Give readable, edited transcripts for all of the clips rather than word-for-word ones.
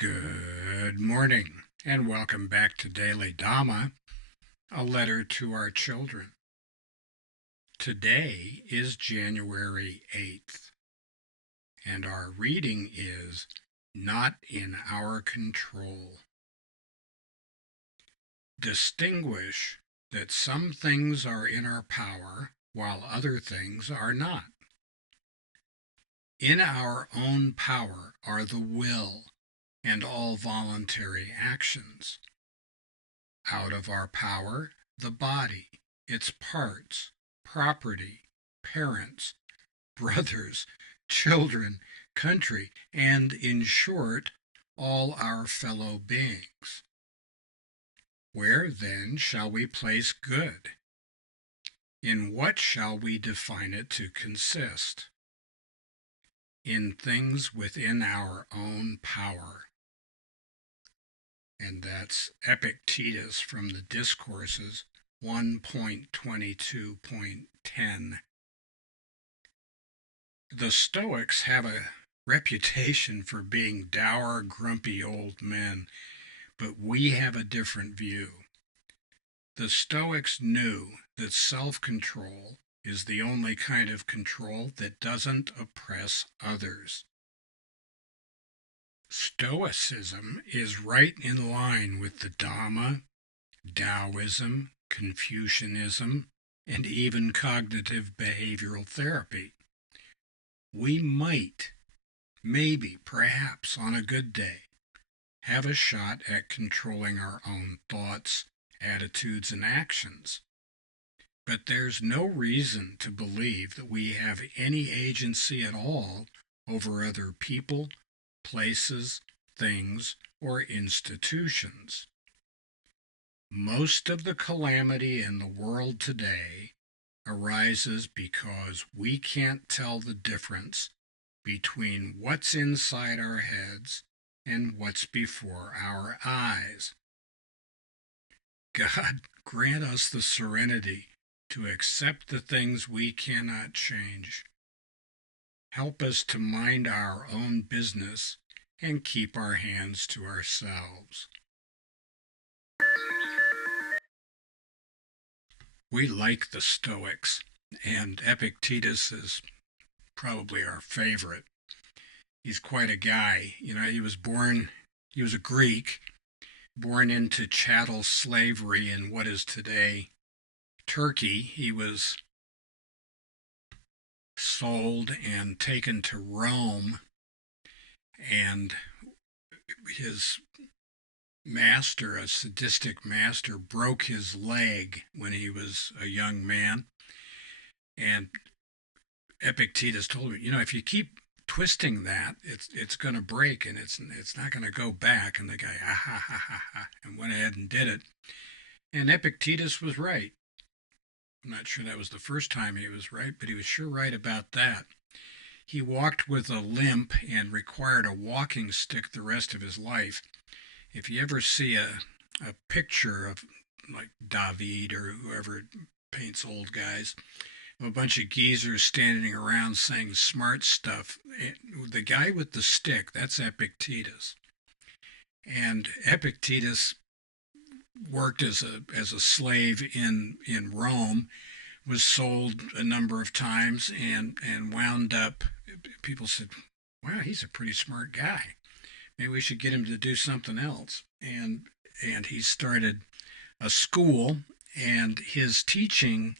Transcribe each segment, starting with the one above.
Good morning, and welcome back to Daily Dhamma, a letter to our children. Today is January 8th, and our reading is Not in Our Control. Distinguish that some things are in our power, while other things are not. In our own power are the will and all voluntary actions. Out of our power, the body, its parts, property, parents, brothers, children, country, and, in short, all our fellow beings. Where, then, shall we place good? In what shall we define it to consist? In things within our own power. And that's Epictetus from the Discourses 1.22.10. The Stoics have a reputation for being dour, grumpy old men, but we have a different view. The Stoics knew that self-control is the only kind of control that doesn't oppress others. Stoicism is right in line with the Dhamma, Taoism, Confucianism, and even cognitive behavioral therapy. We might, maybe, perhaps on a good day, have a shot at controlling our own thoughts, attitudes, and actions. But there's no reason to believe that we have any agency at all over other people, places, things, or institutions. Most of the calamity in the world today arises because we can't tell the difference between what's inside our heads and what's before our eyes. God grant us the serenity to accept the things we cannot change. Help us to mind our own business and keep our hands to ourselves. We like the Stoics, and Epictetus is probably our favorite. He's quite a guy. He was a Greek, born into chattel slavery in what is today Turkey. He was sold and taken to Rome, and his master, a sadistic master, broke his leg when he was a young man. And Epictetus told him, if you keep twisting that, it's going to break and it's not going to go back. And the guy, and went ahead and did it. And Epictetus was right. I'm not sure that was the first time he was right, but he was sure right about that. He walked with a limp and required a walking stick the rest of his life. If you ever see a picture of like David or whoever paints old guys, of a bunch of geezers standing around saying smart stuff, the guy with the stick, that's Epictetus. And Epictetus worked as a slave in Rome, was sold a number of times, and wound up, people said, wow, he's a pretty smart guy. Maybe we should get him to do something else. And he started a school, and his teaching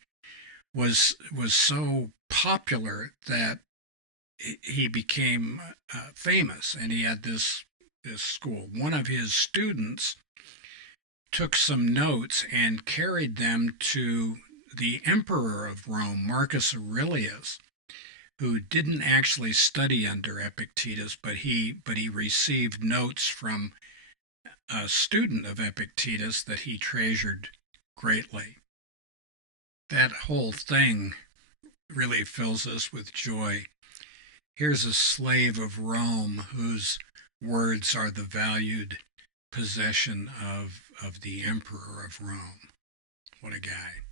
was so popular that he became famous, and he had this school. One of his students took some notes and carried them to the emperor of Rome, Marcus Aurelius, who didn't actually study under Epictetus, but he received notes from a student of Epictetus that he treasured greatly. That whole thing really fills us with joy. Here's a slave of Rome whose words are the valued possession of the emperor of Rome. What a guy.